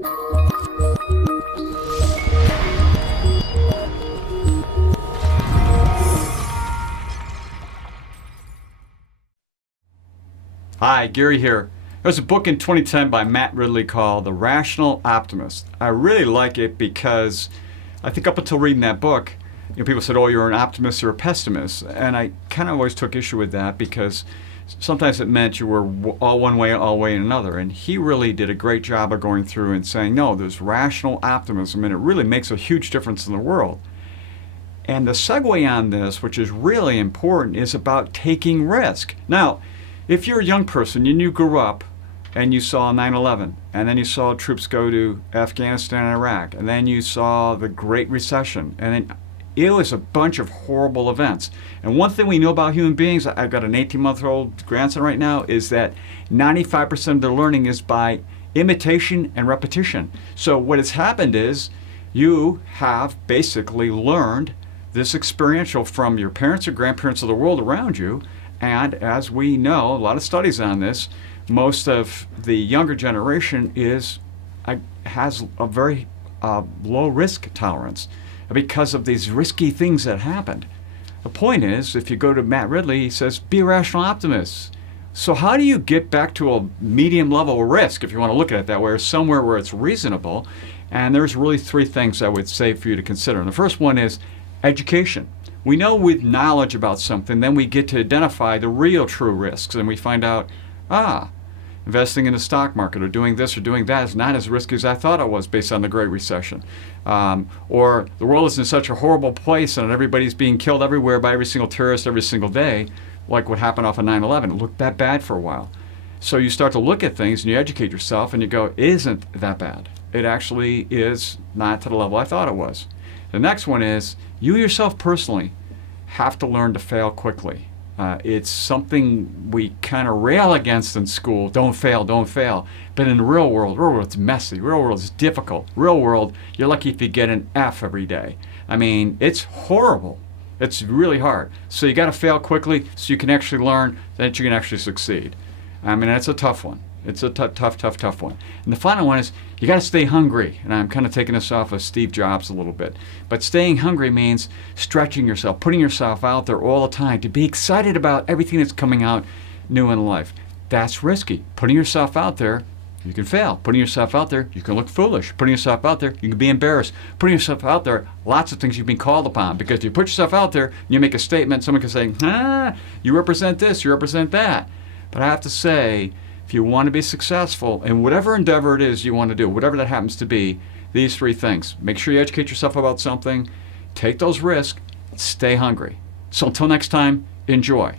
Hi, Gary here. There's a book in 2010 by Matt Ridley called The Rational Optimist. I really like it because I think up until reading that book, people said, oh, you're an optimist or a pessimist. And I kind of always took issue with that because sometimes it meant you were all one way, all way in another. And he really did a great job of going through and saying, no, there's rational optimism, and it really makes a huge difference in the world. And the segue on this, which is really important, is about taking risk. Now, if you're a young person and you grew up and you saw 9/11, and then you saw troops go to Afghanistan and Iraq, and then you saw the Great Recession, and then it was a bunch of horrible events. And one thing we know about human beings, I've got an 18-month-old grandson right now, is that 95% of their learning is by imitation and repetition. So what has happened is you have basically learned this experiential from your parents or grandparents of the world around you. And as we know, a lot of studies on this, most of the younger generation has a very low risk tolerance because of these risky things that happened. The point is, if you go to Matt Ridley, he says, be a rational optimist. So how do you get back to a medium level risk, if you want to look at it that way, or somewhere where it's reasonable? And there's really three things I would say for you to consider. And the first one is education. We know with knowledge about something, then we get to identify the real true risks, and we find out, investing in the stock market or doing this or doing that is not as risky as I thought it was based on the Great Recession. Or the world is in such a horrible place and everybody's being killed everywhere by every single terrorist every single day, like what happened off of 9/11. It looked that bad for a while. So you start to look at things and you educate yourself and you go, it isn't that bad. It actually is not to the level I thought it was. The next one is, you yourself personally have to learn to fail quickly. It's something we kind of rail against in school. Don't fail, don't fail. But in the real world it's messy. Real world is difficult. Real world, you're lucky if you get an F every day. I mean, it's horrible. It's really hard. So you got to fail quickly so you can actually learn that you can actually succeed. I mean, that's a tough one. It's a tough one. And the final one is, you got to stay hungry. And I'm kind of taking this off of Steve Jobs a little bit. But staying hungry means stretching yourself, putting yourself out there all the time, to be excited about everything that's coming out new in life. That's risky. Putting yourself out there, you can fail. Putting yourself out there, you can look foolish. Putting yourself out there, you can be embarrassed. Putting yourself out there, lots of things you've been called upon. Because if you put yourself out there, you make a statement, someone can say, you represent this, you represent that. But I have to say, if you want to be successful in whatever endeavor it is you want to do, whatever that happens to be, these three things. Make sure you educate yourself about something, take those risks, stay hungry. So until next time, enjoy.